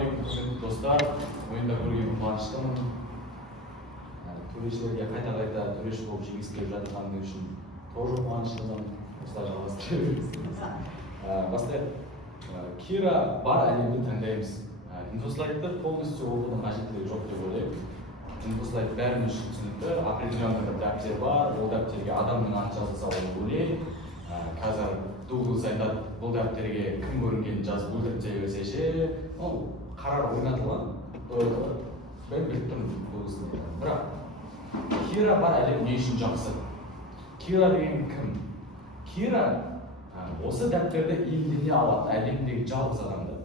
Ассалаумағалейкум құрметті достар, ойында көрген қуаныштымын. Төрешілерге қайта төреш болып жеңіс келіп жатқаны үшін тоже қуаныштымын. Осылай жалғастыра беріңіз. Бастайық. Кира бар әлемді таңдаймыз. Инфослайдты полностью оқудың қажеттілігі жоқ деп ойлаймын. Инфослайд бәріміз үшін түсінікті. Определенный бір дәптер бар, ол дәптерге адамның аты жазылса ол бөлек. Қазір Google айтады, бұл дәптерге кім көрінгенін жазып өлтірте берсе ше, ол қарар ойнатылған. Мен біліп тұрмын Google'сын. Бірақ Кира бар әлем не үшін жақсы? Кира деген кім? Кира осы дәптерді иемдене алады, әлемдегі жалғыз адамды.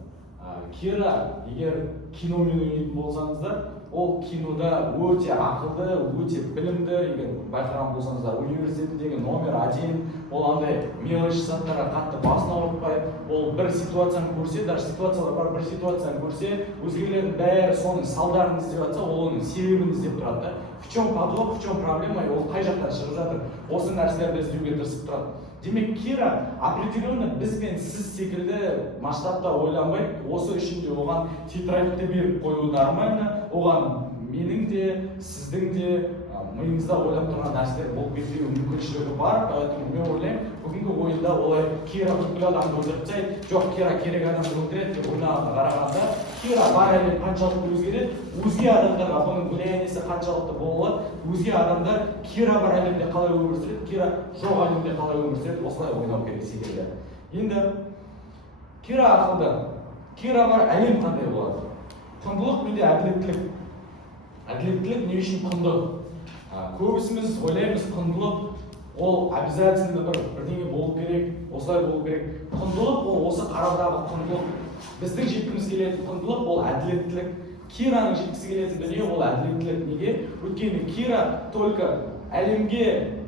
Кира, егер киномен ойнайтын болсаңыздар, ол кинода өте ақылды, өте білімді, егер байқаған болсаңыздар, университеттегі номер 1, ол андай мелочь заттарға қатты басын ауыртпай, ол бір ситуацияны көрсе, даже ситуациялар бар, бір ситуацияны көрсе, өзгелердің бәрі соның салдарын іздеп жатса, ол оның себебін іздеп тұрады. В чем подвох, в чем проблема, ол қай жақтан шығып жатыр, осы нәрселерді іздеуге тырысып тұрады. Демек, Кира определенно біз бен сіз секілді масштабта ойланбай, осы үшін де оған тетрадьты беріп қою нормально, оған менің де, сіздің де миыңызда ойлап тұрған нәрселер болып кетуге мүмкіншілігі бар. Поэтому мен ойлаймын, бүгінгі ойында олай Кира бүкіл адамды өлтіріп тастайды, жоқ Кира керек адамды өлтіреді деп ойлағанға қарағанда, Кира бар әлем қаншалықты өзгереді, өзге адамдарға бұның влияниесі қаншалықты болады, өзге адамдар Кира бар әлемде қалай өмір сүреді, Кира жоқ әлемде қалай өмір сүреді, осылай ойнау керек секілді. Енді Кира ақылды, Кира бар әлем қандай болады? Құндылық менде әділеттілік. Әділеттілік не үшін құнды? Көбісіміз ойлаймыз, құндылық ол обязательно бірдеңе болу керек, осылай болу керек. Құндылық ол осы қараудағы құндылық. Біздің жеткіміз келетін құндылық ол әділеттілік. Кираның жеткісі келетін дүние ол әділеттілік. Неге? Өйткені Кира только әлемге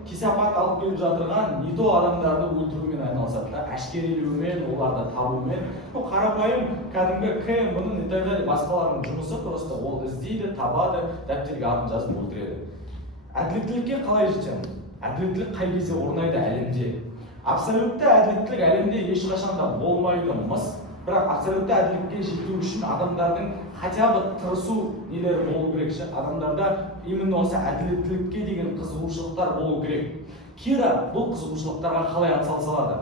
кесапат алып келіп жатырған не то адамдарды өлтірумен айналысады, әшкерелеумен, оларды табумен. Бұл қарапайым кәдімгі кім, бұның и так далее басқалардың жұмысы просто ол іздейді, табады, дәптерге атын жазып өлтіреді. Әділеттілікке қалай жетеміз? Әділеттілік қай кезде орнайды әлемде? Абсолютті әділеттілік әлемде ешқашан да болмайды мыс. Бірақ абсолютті әділдікке жету үшін адамдардың хотя бы тырысу нелері болу керек. Адамдарда именно осы әділеттілікке деген қызығушылықтар болу керек. Кира бұл қызығушылықтарға қалай атсалыса алады?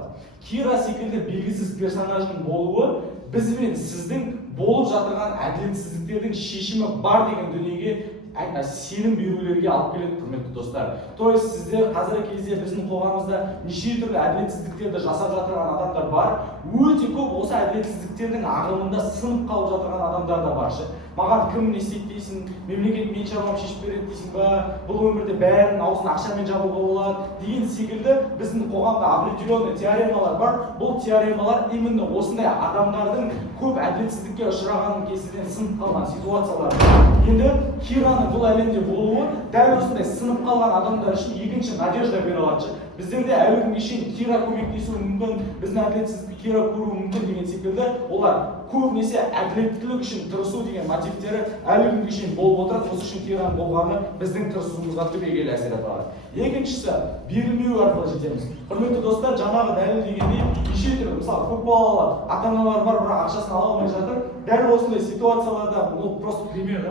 Кира секілді белгісіз персонаждың болуы біз бен сіздің болып жатырған әділетсіздіктердің шешімі бар деген дүниеге сенім берулерге алып келеді, құрметті достар. То есть сіздер қазіргі кезде біздің қоғамымызда неше түрлі әділетсіздіктерді жасап жатырған адамдар бар. Өте көп осы әділетсіздіктердің ағымында сынып қалып жатырған адамдар да бар. Маған кім не істейді дейсің, мемлекет мен шаруам шешіп береді дейсің ба, бұл өмірде бәрін аузын ақшамен жабуға болады деген секілді біздің қоғамда определенный теоремалар бар. Бұл теоремалар именно осындай адамдардың көп әділетсіздікке ұшыраған кезден сынып қалған ситуациялар. Енді Кираның бұл әлемде болуы дәл осындай сынып қалған адамдар үшін екінші надежда бере алады. Біздерде әлі күнге шейін Кира көмектесуі мүмкін, біздің әділетсіздікті Кира көруі мүмкін деген секілді олар көбінесе әділеттілік үшін тырысу деген мотивтері әлі күнге шейін болып отырады. Осы үшін Кираның болғаны біздің тырысуымызға түбегейлі әсер етеді. Екіншісі, берілмеу арқылы жетеміз. Құрметті достар, жаңағы дәлелдегендей неше түрлі, мысалы көпбалалы ата-аналар бар, бірақ ақшасын ала алмай жатыр. Дәл осындай ситуацияларда, ол просто пример,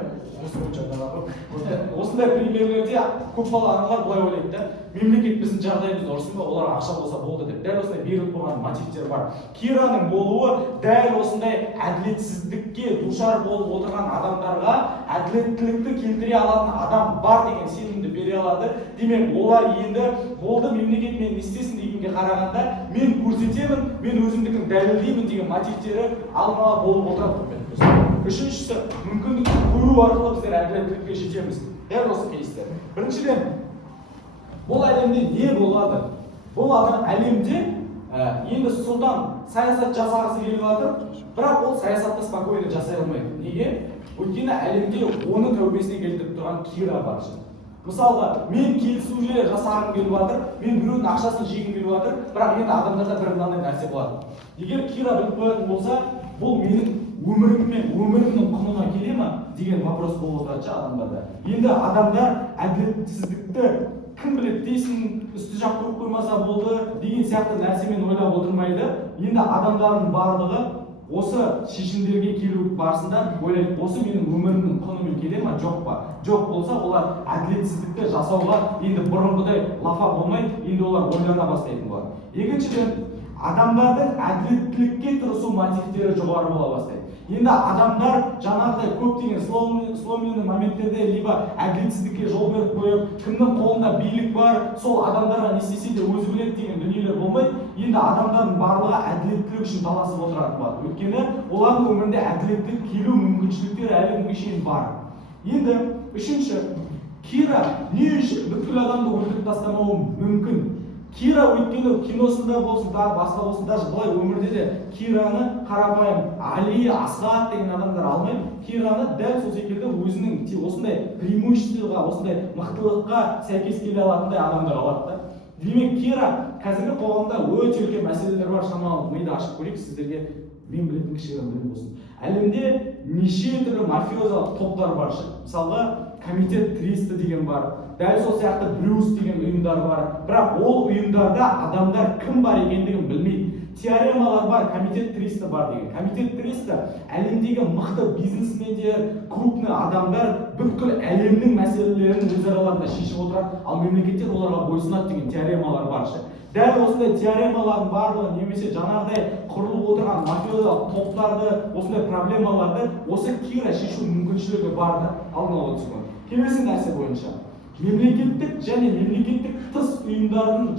осындай примерлерде көпбалалы аналар былай ойлайды да, мемлекет біздің жағдайымызды ұрсын ба, оларға ақша болса болды деп. Дәл осындай беріліп қойған мотивтер бар. Кираның болуы дәл осындай әділетсіздікке душар болып отырған адамдарға әділеттілікті келтіре алатын адам бар деген сенімді бере алады. Демек, олар енді болды, мемлекет мен істесін дегенге қарағанда, мен көрсетемін, мен өзімдікін дәлелдеймін деген мотивтері алдын-ала болып отырады. Үшіншісі, мүмкіндікті көру арқылы біздер әділеттілікке жетеміз. Дәл осы кейстер. Біріншіден, бұл әлемде не болады? Бұл әлемде енді сұлтан саясат жасағысы келіп жатыр, бірақ ол саясатты спокойно жасай алмайды. Неге? Өйткені әлемде оны тәубесіне келтіріп тұрған Кира бар. Мысалға, мен келісушілер жасағым келіп жатыр, мен біреудің ақшасын жегім келіп жатыр, бірақ енді адамдарда бір мынандай нәрсе болады. Егер Кира біліп қоятын болса, бұл менің өмірімнің құнына келе ме деген вопрос болып отырады адамдарда. Енді адамдар әділетсіздікті кім біледі дейсің, үсті жақ көріп қоймаса болды деген сияқты нәрсемен ойлап отырмайды. Енді адамдардың барлығы осы шешімдерге келу барысында ойлайды, осы менің өмірімнің құнымен келе ма, жоқ па? Жоқ болса, олар әділетсіздікті жасауға енді бұрынғыдай лафа болмайды, енді олар ойлана бастайтын болады. Екіншіден, адамдардың әділеттілікке тырысу мотивтері жоғары бола бастайды. Енді адамдар жаңағыдай көптеген сломленный моменттерде либо әділетсіздікке жол беріп қойып, кімнің қолында билік бар, сол адамдарға не істесе де өзі біледі деген дүниелер болмайды. Енді адамдардың барлығы әділеттілік үшін таласып отыратын болады. Өйткені олардың өмірінде әділеттілік келу мүмкіншіліктері әлі күнге шейін бар. Енді үшінші, Кира не үшін бүткіл адамды өлтіріп тастамауы мүмкін? Кира өйткені киносында болсын, тағы басқа болсын, даже былай өмірде де Кираны қарапайым Али, Асхат деген адамдар алмайды. Кираны дәл сол секілді өзінің осындай преимуществоға, осындай мықтылыққа сәйкес келе алатындай адамдар алады да. Демек, Кира қазіргі қоғамда өте үлкен мәселелер бар. Шамалы миды ашып көрейік, сіздерге мен білетін кішігірім білім болсын. Әлемде неше түрлі мафиозалық топтар бар. Мысалға, комитет 300 деген бар. Дәл сол сияқты Брюс деген ұйымдар бар. Бірақ ол ұйымдарда адамдар кім бар екендігін білмейді. Теоремалар бар, комитет 300 бар деген. Комитет 300 әлемдегі мықты бизнесмендер, крупный адамдар бүткіл әлемнің мәселелерін өз араларында шешіп отырады, ал мемлекеттер оларға бойсынады деген теоремалар бар. Дәл осындай теоремалардың барлығы немесе жаңағыдай құрылып отырған мафиозалық топтарды, осындай проблемаларды осы Кира шешу мүмкіншілігі бар да, алдын ала түсінген. Келесі нәрсе бойынша мемлекеттік және мемлекеттік тыс ұйымдардың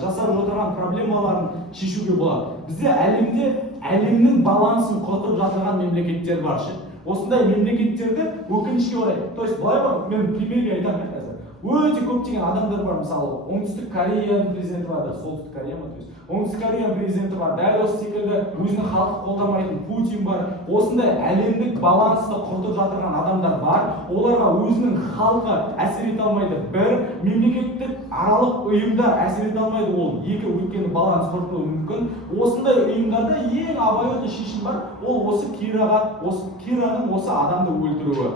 жасап отырған проблемаларын шешуге болады. Бізде әлемде әлемнің балансын құртып жатырған мемлекеттер бар. Осындай мемлекеттерді өкінішке орай, то есть былай ба, мен примерге айтамын қазір. Өте көптеген адамдар бар, мысалы, Оңтүстік Кореяның президенті бар, Солтүстік Корея ма, Оңтүстік Кореяның президенті бар, дәл осы секілді өзінің халқы қолдамайтын Путин бар. Осындай әлемдік балансты құртып жатырған адамдар бар. Оларға өзінің халқы әсер ете алмайды. Бір, мемлекеттік аралық ұйымдар әсер ете алмайды, ол екі, өйткені баланс құртылуы мүмкін. Осындай ұйымдарда ең абайсыз шешім бар, ол осы Кираның осы адамды өлтіруі.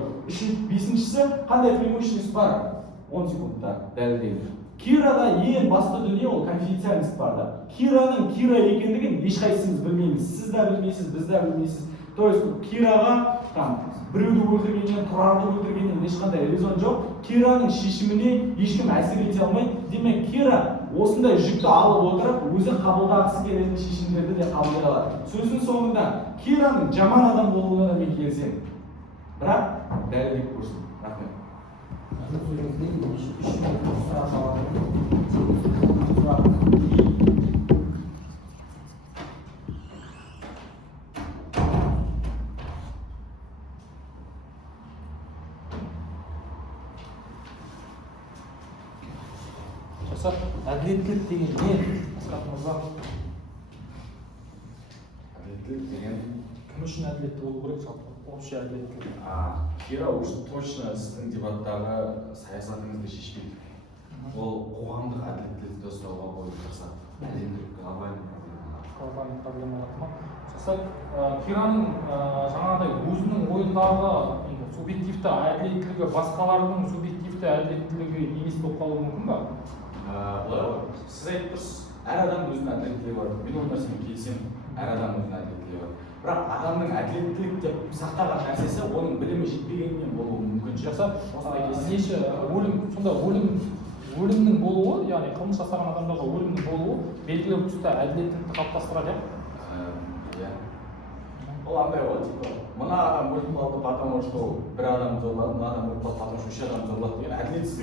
Бесіншісі, қандай преимущество бар? 10 секундта дәлелдеймін. Кирада ең басты дүние ол конфиденциальность бар да. Кираның Кира екендігін ешқайсымыз білмейміз. Сіз де білмейсіз, біз де білмейсіз. То есть Кираға біреуді өлтіргеннен, Тұрарды өлтіргеннен ешқандай резон жоқ. Кираның шешіміне ешкім әсер ете алмайды. Демек, Кира осындай жүкті алып отырып, өзі қабылдағысы келетін шешімдерді де қабылдай алады. Сөздің соңында Кираның жаман адам болуына мен келісемін. Бірақ дәлелдеп көрсін. Рахмет. Әділеттілік деген не? Асхат мырза. Әділеттілік деген Кім үшін әділетті болу керек жалпы? Общий әділеттілік. Кира үшін точно сіздің дебаттағы саясатыңызды шешпейді. Ол қоғамдық әділеттілікті ұстауға болып тырысады. Әлемдік глобальный проблемаларды жасап, Кираның жаңағыдай өзінің ойындағы субъективті әділеттілігі басқалардың субъективті әділеттілігі емес болып қалуы мүмкін ба? Сіз айтып тұрсыз, әр адам өзінің әділеттілігі бар. Мен ол нәрсемен келісемін. Әр адам өзінің әділеттілігі бар. Бірақ адамның әділеттілік деп сақтаған нәрсесі оның білімі жетпегенінен болуы мүмкін. Сонда өлімнің болуы, яғни қылмыс жасаған адамдарға өлімнің болуы белгілі бір тұста әділеттілікті қалыптастырады, иә? Ол андай ғой, типа, мына адам өліп қалды, потому что бір адам зорлады, мына адам өліп қалды, потому что үш адам зорлады деген әділетсіз.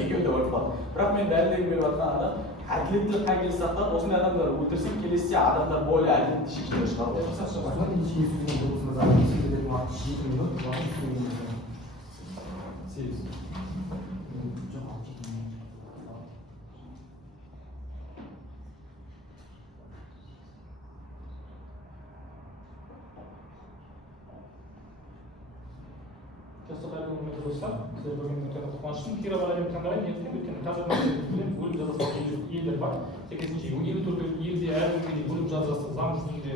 Екеуі де өліп қалды. Бірақ мен дәлелдегім келіп жатқан адам әділеттілік қай келе сақтап, осындай адамдар өлтірсек, келесіде адамдар бойлы әділетті шешімдер шығарып Кира бар әлемді таңдаймын, өйткені тағдырдың өлім жазасына елдер бар. Сәйкесінше елде әрбір өлім жазасы заң жүзінде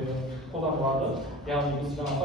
қолданылады. Яғни біз жаңағы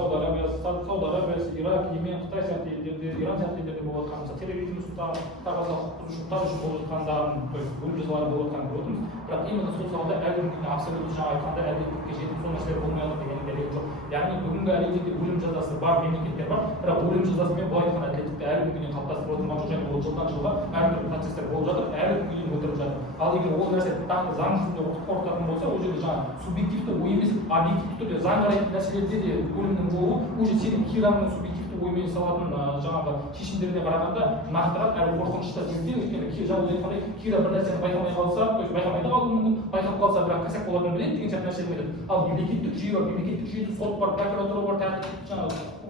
Сауд Арабиясы, Ирак, Йемен, Қытай сияқты елдерде, Иран сияқты елдерде болып жатқан мысалы терроризм құқық бұзушылықтар үшін болып жатқандарын, то есть өлім жазалары болып жатқанын көріп отырмыз. Бірақ именно сол салада әлі күнге абсолютно жаңа айтқанда әділеттікке жетіп сол нәрселер болмай жатыр деген дәлел жоқ. Яғни бүгінгі әлемде өлім жазасы бар мемлекеттер бар, бірақ өлім жазасымен былай айтқан әділеттікті әлі күнге дейін қалыптастырып отырған жоқ, және ол жылдан жылға әртүрлі процестер болып жатыр, әлі күнге дейін өтіріп жатыр. Ал егер ол нәрсе тағы заң жүзінде қорқытатын болса, ол жерде жаңағы субъективті ой емес, объективті түрде заң қарайтын нәрселерде де өлімнің болуы уже сенің Кираның субъективті оймен салатын жаңағы шешімдеріне қарағанда нақтырақ әрі қорқынышты кезде, өйткені жаңа айтқандай Кира бір нәрсені байқамай қалса, то есть байқамай да қалуы мүмкін, байқап қалса бірақ косяк болатынын біледі деген сияқты нәрселер айтады. Ал мемлекеттік жүйе бар, мемлекеттік жүйеде сот бар, прокуратура бар, тәртіп жаңағы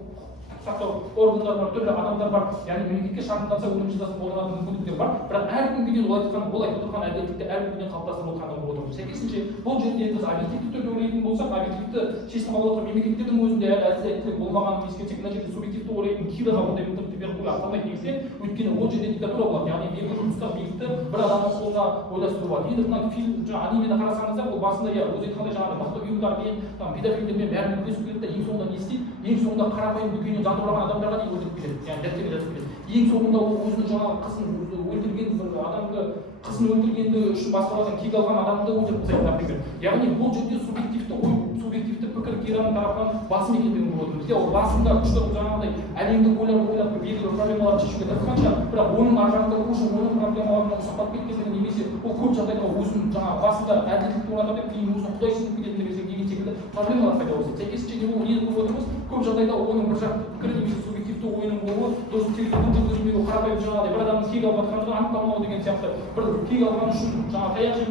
сақтау органдары бар, түрлі адамдар бар, яғни мемлекетке шағымданса өлім жазасын қолданатын мүмкіндіктер бар, бірақ әлі күнге дейін ол айтып отырған әділеттікті әлі күнге дейін қалыптастырып отырғанын көріп отырмыз. Сәйкесінше бұл жерде біз объективті түрде ойлайтын болсақ, объективті шешім алып отырған мемлекеттердің өзінде әлі әділеттілік болмағанын ескерсек, мына жерде субъективті ойлайтын Кираға ондай мүмкіндікті беріп қоюға ақталмайды негізінде, өйткені ол жерде диктатура болады, яғни белгілі жұмыстар билікті бір адамның қолына ойластыру болады. Енді мына фильм жаңағы анимені қарасаңыздар, ол басында иә өзі айтқандай жаңағы мықты ұйымдармен, педофилдермен бәрімен күресіп келеді да ең соңында не істейді? Ең соңында қарапайым дүкеннен жантураған адамдарға дейін өлтіріп келеді, яғни дәптерге жазып келеді. Ең соңында ол өзінің жаңағы қызын өлтірген адамды, қызын өлтіргенді үшін басқалардан кек алған адамды өлтіріп тастайды, например. Яғни бұл жерде субъективті ой, субъективті пікір Кираның тарапынан басым екендігін көріп отырмыз. Ол басында күшті жаңағыдай әлемдік ойлап белгілі проблемаларды шешуге тырысқанша, бірақ оның ар жағында уже оның проблемаларына ұсақтап кеткендігі немесе ол көп жағдайда өзінің жаңағы басында әділдікті орнатып кейін өзінің құдай сеніп кететіндігі деген секілді проблемалар пайда болады. Сәйкесінше не көріп отырмыз? Көп жағдайда оның бір жақты пікірі немесе субъективті ойының болуы, дұрыс телефонның жүргізілмеуі, қарапайым жаңағыдай бір адамның кек алып жатқандығы анықталмауы деген сияқты бір кек алғаны үшін жаңағы таяқ жеп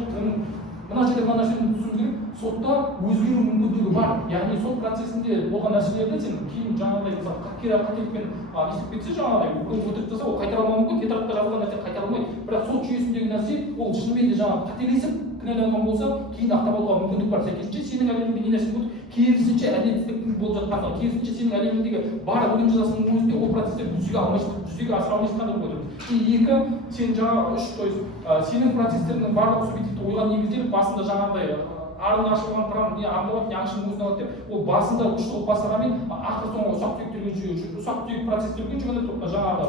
мына жерде мына нәрсені түсіну керек, сотта өзгеру мүмкіндігі бар. Яғни сот процесінде болған нәрселерді сен кейін жаңағыдай мысалы Кира қателікпен естіп кетсе жаңағыдай өтірік жасау ол қайтара алмауы мүмкін, тетрадта жазылған нәрсе қайтара алмайды. Бірақ сот жүйесіндегі нәрсе ол шынымен де жаңағы қателесіп кінәланған болса кейін ақтап алуға мүмкіндік бар. Сәйкесінше сенің әлеміңде не нәрсе болды? Керісінше әділеттіктің болып жатқаны, керісінше сенің әлеміңдегі бар өлім жазасының өзінде ол процестер жүзеге асыра алмай жатқандығын көріп отырмыз. И екі, сен жаңағы үш, то есть сенің процестерінің барлық субъективті ойға негізделіп басында жаңағыдай арын ашылған прям не аңдылап не аңшының өзін алады деп ол басында күшті қылып бастағанмен ақыр соңы ұсақ түйек процестерге жүгініп жаңағы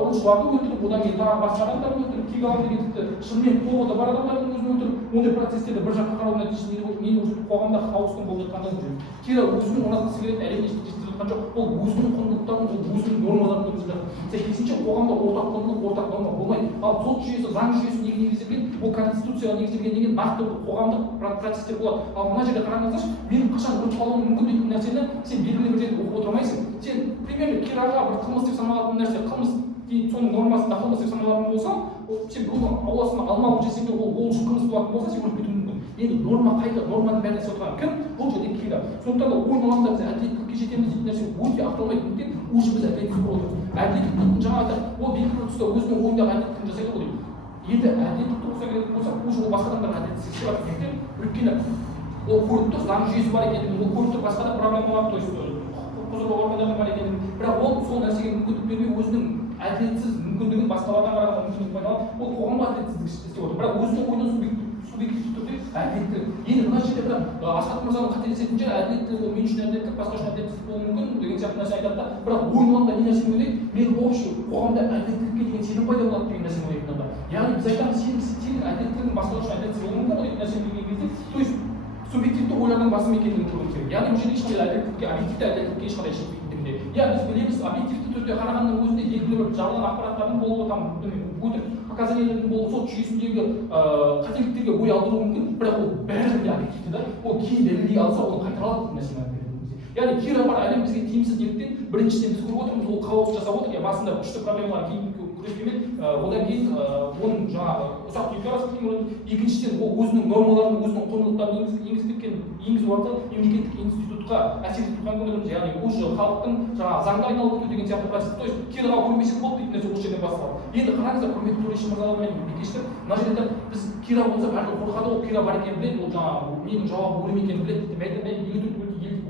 ұрушыларды өлтіріп одан кейін тағы басқа адамдарды өлтіріп кек аламын деген тіпті шынымен поводы бар адамдардың өзін өлтіріп ондай процестерді бір жаққа қарау нәтижесінде нені көрсетіп қоғамда хаостың болып жатқандығын көреді. Кира өзінің орнатқысы келетін әлемде жеткізіп жатқан жоқ, ол өзінің құндылықтарын, ол өзінің нормаларын өткізіп жатыр. Сәйкесінше қоғамда ортақ құндылық, ортақ норма болмайды. Ал сот жүйесі, заң жүйесі неге негізделген? Ол конституцияға негізделген деген нақты қоғамдық процестер болады. Ал мына жерде қараңыздаршы, мен қашан өліп қалуым мүмкін дейтін нәрсені сен белгілі бір жерде оқып отырмайсың. Сен примерно Кираға бір қылмыс деп саналатын нәрсе, қылмыс соның нормасында қылмыс деп саналатын болса, сен бұның ауласына алмалып жесең де ол үшін қылмыс болатын болса, сен өліп кетуің мүмкін. Енді норма қайда? Норманың бәріне істеп отырған кім? Бұл жерде Кира. Сондықтан да ойын алаңда біз әділеттікке жетеміз дейтін нәрсе өте ақталмайды. Өйткені уже біз әділеттік болып отырмыз. Әділеттіктің жаңа айтады, ол белгілі бір тұста өзінің ойындағы әділеттігін жасайды ғой дейді. Енді әділеттік тұрғысына келетін болсақ, уже ол басқа адамдарға әділетсіз шығады дегенде, өйткені ол көріп тұр, заң жүйесі бар екенін, ол көріп тұр, басқа да проблемалар, то есть құзырлы органдардың бар екенін, бірақ ол сол нәрсеге мүмкіндік бермей өзінің әділетсіз мүмкіндігін басқалардан қарағанда мүмкіндік пайдаланып, ол қоғамға әділетсіздік істеп отыр. Бірақ өзінің ойынан субъективті түрде әділеттілік. Енді мына жерде бірақ Асхат мырзаның қателесетін жері әділеттілік, ол мен үшін әділеттілік, басқа үшін әділетсіздік болуы мүмкін деген сияқты нәрсе айтады да, бірақ ойын алаңда не нәрсені ойлайды? Мен общий қоғамда әділеттілікке деген сенім пайда болады деген нәрсені ойлайтын адам. Яғни біз айтамыз, сенің әділеттілігің басқалар үшін әділетсіз болуы мүмкін деген нәрсені білген кезде, то есть субъективті ойлардың басым екендігін көруіміз керек. Яғни бұл жерде ешқандай әділеттікке, объективті әділеттікке ешқандай жетпейтіндігінде. Иә, біз білеміз, объективті түрде қарағанның өзінде белгілі бір жалған ақпараттардың болуы, там өтірік показаниялардың болуы, сот жүйесіндегі қателіктерге бой алдыруы мүмкін, бірақ ол бәрібір де объективті да, ол кейін дәлелдей алса, оны қайтара алады нәрсе. Яғни Кира бар әлем бізге тиімсіз неліктен біріншіден біз көріп отырмыз, ол қауіпсіз жасап отыр, иә басында күшті проблемалар кейін күреспеймен, одан кейін оның жаңағы ұсақ түйекке арасында екіншіден ол өзінің нормаларын, өзінің құндылықтарын енгізу арқылы мемлекеттік институтқа әсер етіп тұрған көрінеміз. Яғни уже халықтың жаңағы заңға айналып кету деген сияқты процесс. То есть Кираға көрмесек болды дейтін нәрсе осы жерден басталады. Енді қараңыздар, құрметті төреші мырзалар мен бекештер, мына жерде біз Кира болса бәрібір қорқады, ол Кира бар екенін біледі, ол жаңағы менің жауабым өлім екенін біледі дейді.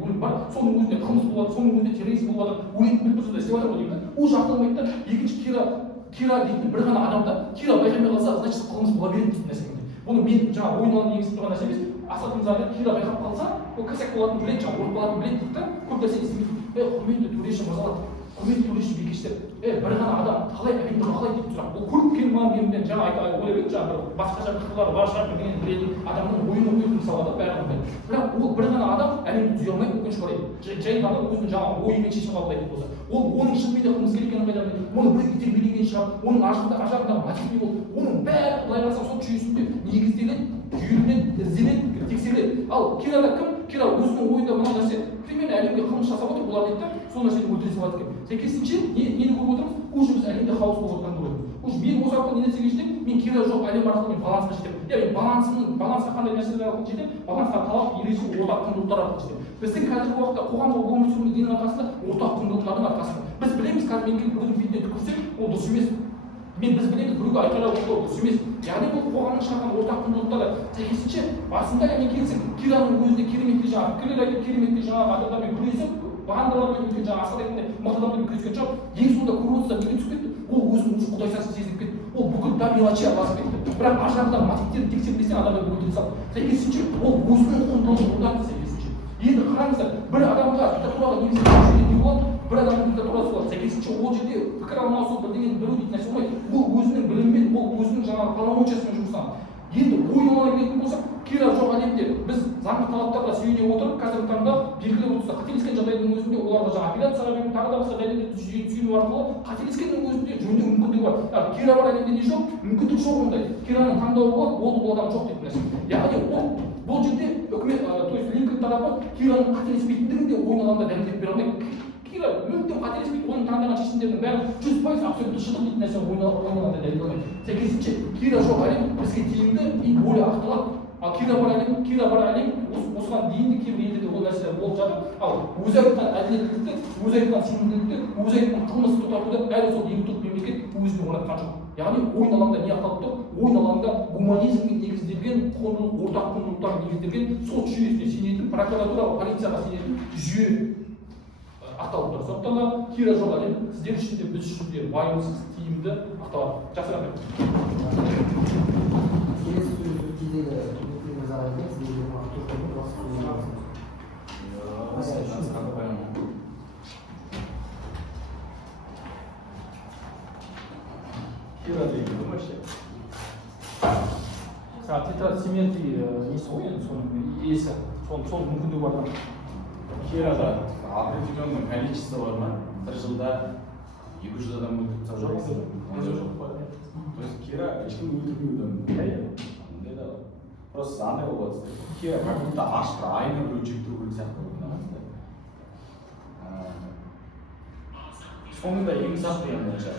Өлім бар, соның өзінде қылмыс болады, соның өзінде терроризм болады, өлетін біліп тұрса да істеп жатыр ғой деймін. Уже ақталмайды да, екінші Кира дейтін бір ғана адамда Кира байқамай қалса, значит қылмыс бола береді дейтін нәрсе. Бұны мен жаңағы ойын алаңда енгізіп тұрған нәрсе емес, асхат мырза Кира байқап қалса, ол косяк болатынын біледі, жаңағы ұрып қалатынын біледі дейді да, көп нәрсе істемейді. Құрметті төреші мырзалар, құрметті төреші бикештер, бір ғана адам қалай әлемді қалай деп сұрақ. Ол көріп келіп маған мен жаңа ойлап едім, жаңағы бір басқаша қырлары бар шығар деген білетін адамның ойын оқитын мысалы да бәрін. Бірақ ол бір ғана адам әлемді түзей алмайды, өкінішке орай. Жай ғана өзінің жаңағы ойымен шешім қабылдайтын болса, ол оның шынымен де қылмыскер екенін қайдан, оны біреу итермелеген шығар, оның ажарындағы мотив не болды, оның бәрі былай қарасаң сот жүйесінде негізделеді, жүйеленеді, ізденеді, тексеріледі. Ал Кирада кім? Кира өзінің ойында мына нәрсе, примерно әлемге қылмыс жасап отыр, бұлар дейді да, сол нәрсені өлтіре салады екен. Сәйкесінше нені көріп отырмыз? Уже біз әлемде хаос болып жатқанын көріп отырмыз. Уже мен осы арқылы не нәрсеге жетемін? Мен Кира жоқ әлем арқылы мен балансқа жетемін. Яғни балансқа қандай нәрселер арқылы жетемін? Балансқа талап, ереже, ортақ құндылықтар арқылы жетемін. Біздің қазіргі уақытта қоғамда өмір сүруіміз ненің арқасында? Ортақ құндылықтардың арқасында. Біз білеміз, қазір мен келіп біреудің бетіне түкірсем, ол дұрыс емес. Біз білеміз, біреуге айқайлап отыру дұрыс емес. Яғни бұл қоғамның шығарған ортақ құндылықтары. Сәйкесінше басында мен келсем, Кираның өзінде кереметтей жаңағы пікірлер айтып, кереметтей жаңағы адамдармен күресіп, бағандалармен өткен жаңағы асқар ретінде мықты адамдармен күрескен шығар. Ең соңында көріп отырса неге түсіп кетті? Ол өзін уже құдайсыз сезініп кетті. Ол бүкіл до мелочи басып кетті. Бірақ ар жағында мотивтерін тексерместен адамдарды өлтіре салды. Сәйкесінше ол өзінің құндылығын орнатты сәйкесінше. Енді қараңыздар, бір адамға диктатураға негізделген не болады? Бір адамның диктатурасы болады. Сәйкесінше ол жерде пікір алмасу, бірдеңені білу дейтін нәрсе болмайды. Ол өзінің білімімен, ол өзінің жаңағы полномочиясымен жұмыстанады. Енді ойын келетін болсақ, Кира жоқ әлемде біз заңды талаптарға сүйене отырып, қазіргі таңда белгілі бір қателескен жағдайдың өзінде оларға жаңа апелляцияға беріп, тағы да басқа дәлелдерді сүйену арқылы қателескеннің өзінде жөндеу мүмкіндігі бар. Кира бар әлемде не жоқ? Мүмкіндік жоқ ондай. Кираның таңдауы болады, ол адам жоқ дейтін нәрсе. Яғни бұл жерде үкімет, то есть Линкольн тарапы Кираның қателеспейтіндігін де ойын алаңда дәлелдеп бере алмайды. Кира мүлдем қателеспейді, оның таңдаған шешімдерінің бәрі 100% абсолютті шындық дейтін нәрсе ойын алаңда дәлелдеп алмайды. Сәйкесінше Кира жоқ әлем бізге тиімді и более ақталады. Ал Кира бар әлем осыған дейін де кейбір елдерде ол нәрселер болып жатыр. Ал өзі айтқан әділеттілікті, өзі айтқан сенімділікті, өзі айтқан қылмысты тұтатуды әлі сол екі топ мемлекет өзіне орнатқан жоқ. Яғни ойын алаңда не ақталып тұр? Ойын алаңда гуманизмге негізделген, ортақ құндылықтарға негізделген сот жүйесіне сенетін, прокуратура, полицияға сенетін жүйе ақталып тұр. Сондықтан да Кира жоқ әлем сіздер үшін де біз үшін де уайымсыз, тиімді ақталады. Жақсы рахмет. Келесі сөз кезегі мырзаға екен, сіздерге Кира деген кім вообще? Тетрацементий несі ғой енді соның иесі, соның мүмкіндігі бар. Кирада определенный количество бар ма? Bir жылда 200 адам өлтіріп тастап Жоқ. То есть Кира ешкім өлтірмеуді. Просто андай болады. Кира как будто ашық айына біреу жеп тұру керек сияқты болып соңында ең сақ деген бойынша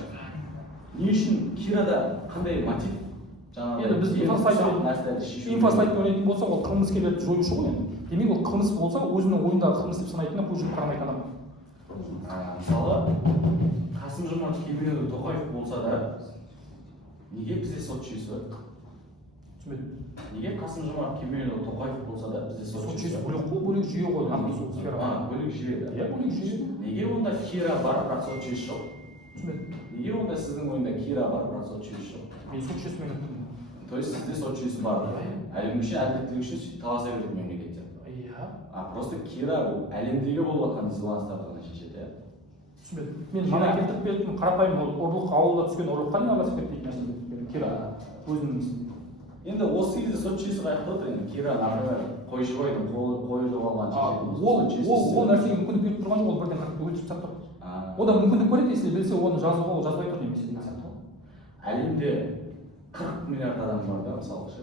не үшін Кирада қандай мотив? Енді біз инфосайтты ойлайтын болсақ, ол қылмыскерлерді жоюшы ғой енді. Демек ол қылмыс болса, өзінің ойындағы қылмыс деп санайтынына көз жұмып қарамайтын адам. Мысалы, Қасым-Жомарт Кемелұлы Тоқаев болса да, неге бізде сот жүйесі бар? Неге Қасым-Жомарт Кемелұлы Тоқаев болса да, бізде сот жүйесі бар? Бөлек қой, бөлек жүйе ғой, нақты сот сфера. Бөлек жүйе да. Иә, бөлек жүйе. Неге онда Кира бар, бірақ сот жүйесі жоқ? Неге онда сіздің ойында Кира бар, бірақ сот жүйесі жоқ? Мен сот жүйесімен өттім. То есть сізде сот жүйесі бар. Әлем үшін, әділеттілік үшін таласа беретін мемлекеттер. Иә. Просто Кира әлемдегі болып жатқан дисбаланстарды ғана шешеді. Мен жаңа келтіріп бердім, қарапайым ұрлық, ауылда түскен ұрлыққа не араласып кетті дейтін нәрсе. Кира өзінің енді осы кезде сот жүйесі қаяқта отыр енді. Кира, например, қойшыбайдың қойы жоғалған ол нәрсеге мүмкіндік беріп тұрған жоқ, ол бірден өлтіріп тастап тұр. Одан мүмкіндік бар еді, если білсе оны жазуға, ол жазбай тұр немесе деген сияқты. Әлемде 40 миллиард адам бар да, мысалы ше.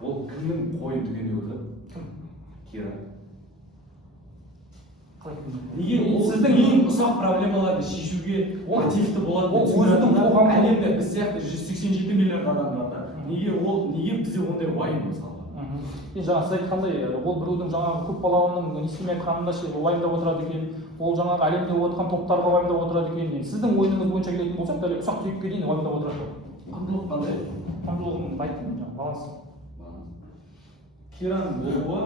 Ол кімнің қойын түгендеп отырады? Кім? Кира. Неге сіздің ең ұсақ проблемаларды шешуге мотивті болады деп түсіндірді. Әлемде біз сияқты 187 миллиард адам бар да. Неге бізде ондай уайым мысалы? Жаңа сіз айтқандай, ол біреудің жаңағы көп балалының не істемей айтқанында уайымдап отырады екен, ол жаңағы әлемде отырған топтарға уайымдап отырады екен. Сіздің ойыңыз бойынша келетін болсақ, дәл ұсақ түйекке дейін уайымдап отырады. Құндылық қандай? Құндылығын айттым, баланс. Кираның болуы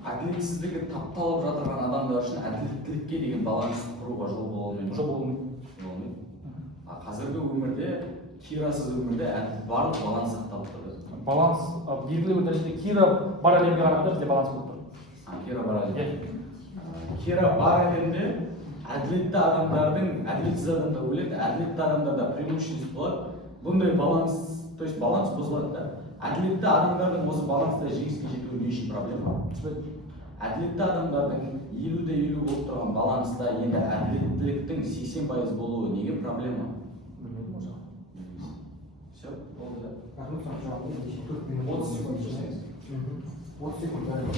әділетсіздігі тапталып жатырған адамдар үшін әділеттілікке деген баланс құруға жол бола алмайды. Жол болмайды. Қазіргі өмірде кирасыз өмірде барлық баланс сақталып тұрды. баланс белгілі бір дәрежеде кира бар әлемге қарағанда бізде баланс болып тұр. Кира бар әлемде. Кира бар әлемде әділетті адамдардың, әділетсіз адамдар өледі, әділетті адамдарда преимущество болады. Бұндай баланс, то есть баланс бұзылады да. Әділетті адамдардың осы баланста жеңіске жетуі не үшін проблема? Әділетті адамдардың 50-50 болып тұрған баланста енді әділеттіліктің 80% болуы неге проблема? Білмедім ол жақ. Все, болды да. Рахмет, сұрағым кеше 4 минут 30 секунд жүрсеңіз. 30 секунд бәрі.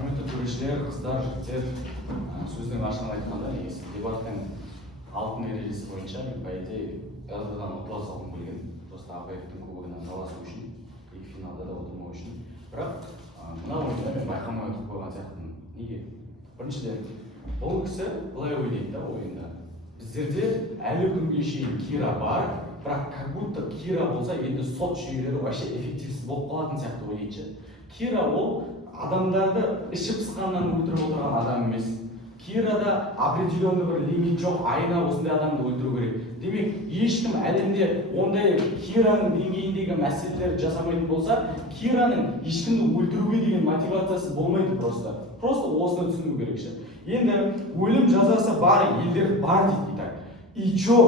Құрметті төрешілер, қыздар, жігіттер, сөздің ашығын айтқанда, негізі дебаттың алтын ережесі бойынша мен по идее ЛД-дан ұтыла салғым келген. Просто АБФ-тің кубогынан таласу үшін, екі финалда да отырмау үшін. Бірақ мына ойында мен байқамай ұтып қойған сияқтымын. Неге? Біріншіден, бұл кісі былай ойлайды да ойында. Біздерде әлі күнге шейін Кира бар, бірақ как будто Кира болса енді сот жүйелері вообще эффективсіз болып қалатын сияқты ойлайды. Кира ол адамдарды ішіп пысқаннан өлтіріп отырған адам емес. Кирада определенный бір лимит жоқ, айына осындай адамды өлтіру керек. Демек, ешкім әлемде ондай Кираның деңгейіндегі мәселелерді жасамайтын болса, Кираның ешкімді өлтіруге деген мотивациясы болмайды просто. Просто осыны түсіну керек. Енді өлім жазасы бар елдер бар дейді так. И чё?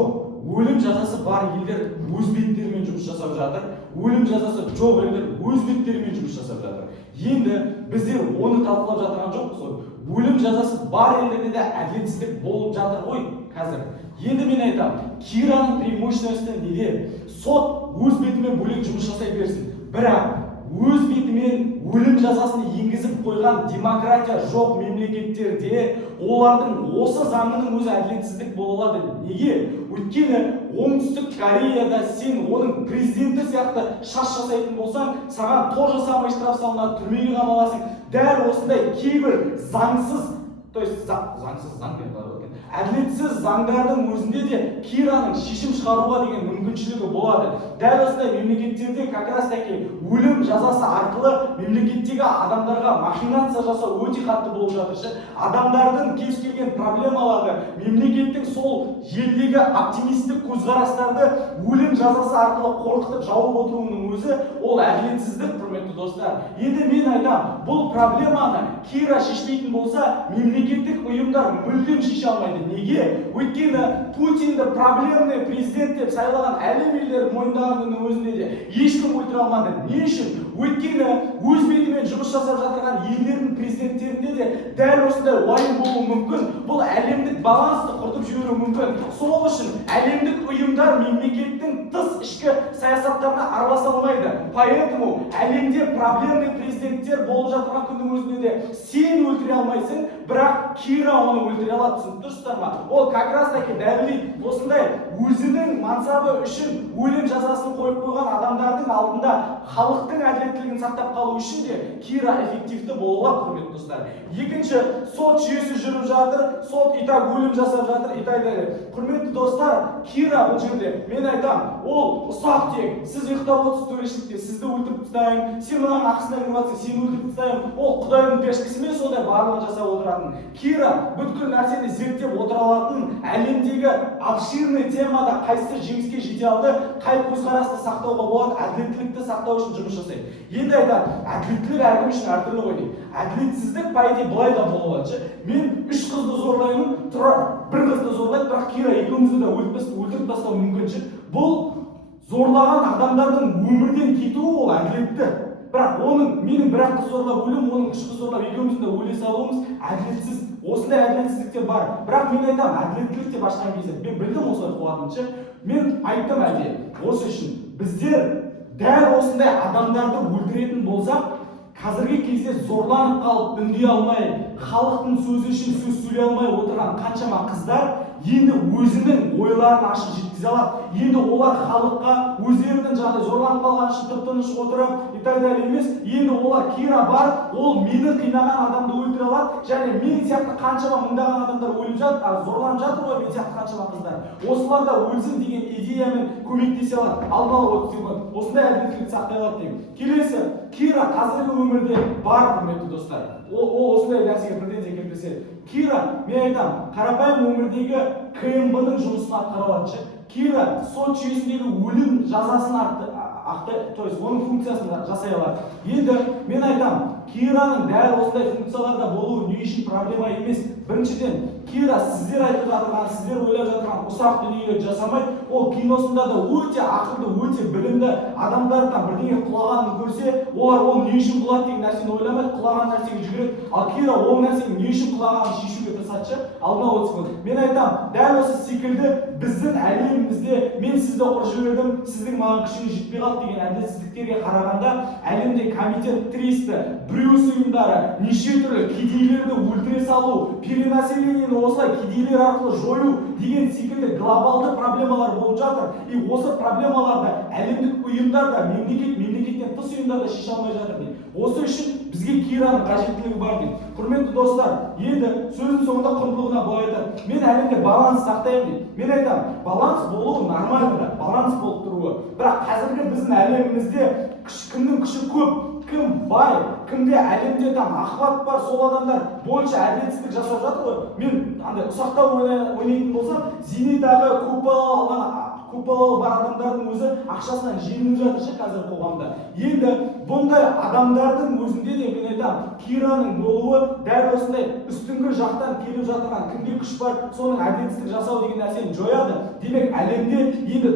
Өлім жазасы бар елдер өз беттерімен жұмыс жасап жатыр. Өлім жазасы жоқ елдер өз беттерімен жұмыс жасап жатыр. Енді біздер оны талқылап жатырған жоқпыз ғой. Өлім жазасы бар елдерде де әділетсіздік болып жатыр ғой қазір. Енді мен айтамын, Кираның преимуществосы неде? Сот өз бетімен бөлек жұмыс жасай берсін. Бірақ өз бетімен өлім жазасын енгізіп қойған демократия жоқ мемлекеттерде олардың осы заңының өзі әділетсіздік бола алады. Неге? Өйткені Оңтүстік Кореяда сен оның президенті сияқты шаш жасайтын болсаң, саған тоже самый штраф салынады, түрмеге қамаласың. Дәл осындай кейбір заңсыз, то есть заңсыз заң деп бар екен. Әділетсіз заңдардың өзінде де Кираның шешім шығаруға деген мүмкіншілігі болады. Дәл осындай мемлекеттерде как раз таки өлім жазасы арқылы мемлекеттегі адамдарға махинация жасау өте қатты болып жатыр. Адамдардың кез келген проблемаларды, мемлекеттің сол елдегі оптимистік көзқарастарды өлім жазасы арқылы қорқытып жауып отыруының өзі ол әділетсіздік, құрметті достар. Енді мен айтам, бұл проблеманы Кира шешпейтін болса, мемлекеттік ұйымдар мүлдем шеше алмайды. Неге? Өйткені Путинді проблемный президент деп сайлаған әлем елдері мойындағанның өзінде де ешкім өлтіре алмады. Не үшін? Өйткені өз бетімен жұмыс жасап жатырған елдердің президенттерінде де дәл осындай уайым болуы мүмкін. Бұл әлемдік балансты құртып жіберуі мүмкін. Сол үшін әлемдік ұйымдар мемлекеттің тыс ішкі саясаттарына араласа алмайды. Поэтому әлемде проблемный президенттер болып жатырған күннің өзінде де сен өлтіре алмайсың, бірақ Кира оны өлтіре алады. Түсініп ма? Ол как раз таки дәлелдейді. Осындай өзінің мансабы үшін өлім жазасын қойып қойған адамдардың алдында халықтың әділеттілігін сақтап қалу үшін де Кира эффективті бола алады, құрметті достар. Екінші, сот жүйесі жүріп жатыр, сот итак өлім жасап жатыр, құрметті достар, Кира бұл жерде мен айтам, ол ұсақ тек. Сіз ұйықтап отырсыз төрешілікте, сізді өлтіріп тастайын, сен мынаның ақысына кіріп жатсың, сені өлтіріп тастайын. Ол Құдайдың пешкісі ме сондай барлығын жасап отыратын. Кира бүткіл нәрсені зерттеп отыра алатын, әлемдегі обширный темада қайсысы жеңіске жете алды, қай көзқарасты сақтауға болады, әділеттілікті сақтау үшін жұмыс жасайды. Енді айтады, әділеттілік әркім үшін әртүрлі ғой дейді. Әділетсіздік по идее былай да бола алады. Мен 3 қызды зорлаймын, бір қызды зорлайды, бірақ Кира екеумізді де өлтіріп тастау мүмкіншілік. Бұл зорлаған адамдардың өмірден кетуі ол әділетті. Бірақ менің бір қыз зорлап өлуім, оның 3 қыз зорлап екеумізді де өле салуымыз әділетсіз. Осындай әділетсіздіктер бар. Бірақ мен айтамын, әділеттілік деп ашқан кезде мен білдім осылай қуатынша. Мен айттым осы үшін біздер дәл осындай адамдарды өлтіретін болсақ, қазіргі кезде зорланып қалып үндей алмай, халықтың сөзі үшін сөз сөйлей алмай отырған қаншама қыздар енді өзінің ойларын ашық жеткізе алады. Енді олар халыққа өздерінің жаңағыдай зорланып қалған үшін тып-тыныш отырып и так далее емес. Енді олар Кира бар, ол мені қинаған адамды өлтіре алады, және мен сияқты қаншама мыңдаған адамдар өліп жатыр, зорланып жатыр ғой, мен сияқты қаншама қыздар. Осылар да өлсін деген идеямен көмектесе алады. Алдын-ала 30 секунд. Осындай әділеттілікті сақтай алады деймін. Келесі, Кира қазіргі өмірде бар, құрметті достар. Ол осындай нәрсеге претензия келтірсе. Кира, мен айтамын, қарапайым өмірдегі КМБ-ның жұмысын атқара алады. Кира сот жүйесіндегі өлім жазасын то есть оның функциясын жасай алады. Енді мен айтамын, Кираның дәл осындай функцияларда болуы не үшін проблема емес. Біріншіден, Кира сіздер айтып жатырған, сіздер ойлап жатырған ұсақ дүниелерді жасамайды. Ол киносында да өте ақылды, өте білімді адамдардан бірдеңе құлағанын көрсе, олар не үшін құлады деген нәрсені ойламайды, құлаған нәрсеге жүгіреді. Ал Кира ол нәрсенің не үшін құлағанын шешуге тырысады. Алдына 30 секунд. Мен айтамын, дәл осы секілді біздің әлемімізде мен сізді ұрып жібердім, сіздің маған күшіңіз жетпей қалды деген әділетсіздіктерге қарағанда, әлемде комитет 300, Брюс ұйымдары, неше түрлі кедейлерді өлтіре салу, перенаселениені осылай кедейлер арқылы жою деген секілді глобалды проблемалар болып жатыр. И осы проблемаларды әлемдік ұйымдар да, мемлекеттен тыс ұйымдар да шеше алмай жатыр дейді. Осы үшін бізге Кираның қажеттілігі бар дейді. Құрметті достар, енді сөздің соңында құндылығына былай айтады. Мен әлемде баланс сақтаймын дейді. Мен айтамын, баланс болуы нормальды, баланс болып тұруы. Бірақ қазіргі біздің әлемімізде кімнің күші көп, кім бай, кімде әлемде охват бар, сол адамдар бойынша әділетсіздік жасап жатыр ғой. Мен ұсақтау ойнайтын болсам, зейнетақы көпбалалы бар адамдардың өзі ақшасынан жеңіліп жатыр қазір қоғамда. Енді бұндай адамдардың өзінде де мен айтамын, Кираның болуы дәл осындай үстіңгі жақтан келіп жатырған кімде күш бар, соның әділетсіздік жасау деген нәрсені жояды. Демек, әлемде енді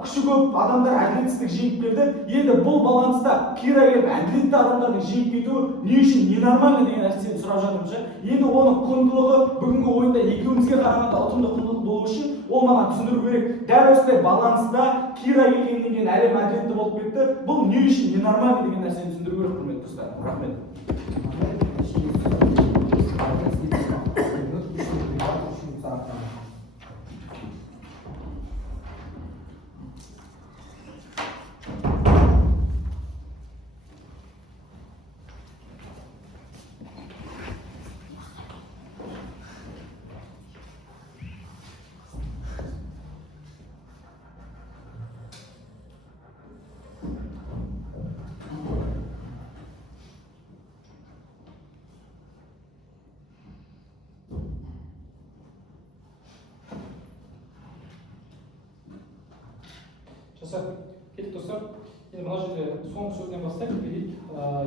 күші көп адамдар әділетсіздік жеңіп келді. Енді бұл баланста Кира келіп әділетті адамдардың жеңіп кетуі не үшін, не нормально деген нәрсені сұрап жатырмыз. Енді оның құндылығы бүгінгі ойында екеумізге қарағанда ұтымды құндылық болу үшін ол маған түсіндіру керек. Дәл осындай баланста Кира келгеннен кейін әлем әділетті болып кетті. Бұл не үшін, не нормально деген нәрсені түсіндіру керек, құрметті достар. Рахмет. Кеттік достар, енді мына жерде соңғы сөзінен бастайық дейді.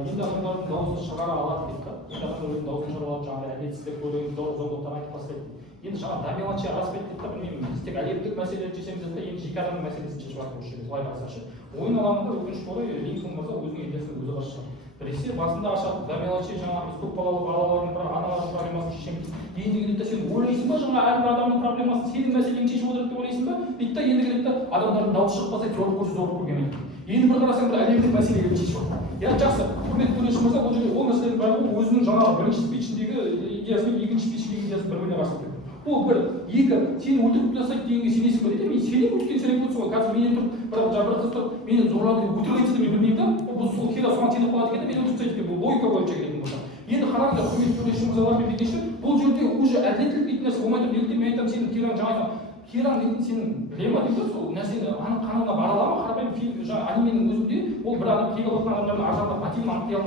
Енді адамдардың дауысын шығара алады дейді. Енді адамдар өзінің дауысын шығара алады, жаңағы әділетсіздік көрген зорлықтар айтып бастайды. Енді жаңа Дамеланчи аспект дейді, білмеймін, біз тек әлемдік мәселелерді шешеміз де, енді жеке адамның мәселесін шешіп жатыр осы жерде, солай қарасаңшы. Ойын алаңында өкінішке орай Линкольн мырза өзінің идеясын өзі қашқан. Біресе басында ашады, Дамеланчи жаңағы біз көпбалалы балалардың аналардың проблемасын шешеміз. Енді келеді сен ойлайсың ба жаңа әрбір адамның проблемасын сенің мәселеңді шешіп отырады деп ойлайсың ба? Дейді да енді келеді адамдардың дауысы шықпаса зорлық көрсе зорлық көрген екен. Енді бір қарасаң бір әлемдік мәселеге шешіп отыр. Я жақсы, құрметті төреші мырза, бұл жерде ол мәселенің барлығы өзінің жаңағы бірінші спичіндегі идеясы мен екінші спичіндегі идеясы бір-біріне қарсы келеді. Ол бір, екі, сені өлтіріп тастайды дегенге сенесің ба дейді. Мен сенемін, өйткені сен айтып отырсың ғой, қазір менен тұрып, бір қыз тұрып, мені зорлады деп өтірік айтса да мен білмеймін да, бұл сол Кира соған сеніп қалады екен де, мені өлтіріп тастайды екен, бұл логика бойынша келетін болса. Енді қараңыздар, құрметті төреші мырзалар мен бекеші, бұл жерде уже әділеттілік дейтін нәрсе болмай тұр. Неліктен мен айтамын, сенің Кираң жаңа айтамын, Кираң дейтін сенің біле ма дейді сол нәрсені анық қанығына бара ала ма? Қарапайым фильм жаңағы анименің өзінде ол бір адам келіп отырған адамдардың ар жағында мотивін анықтай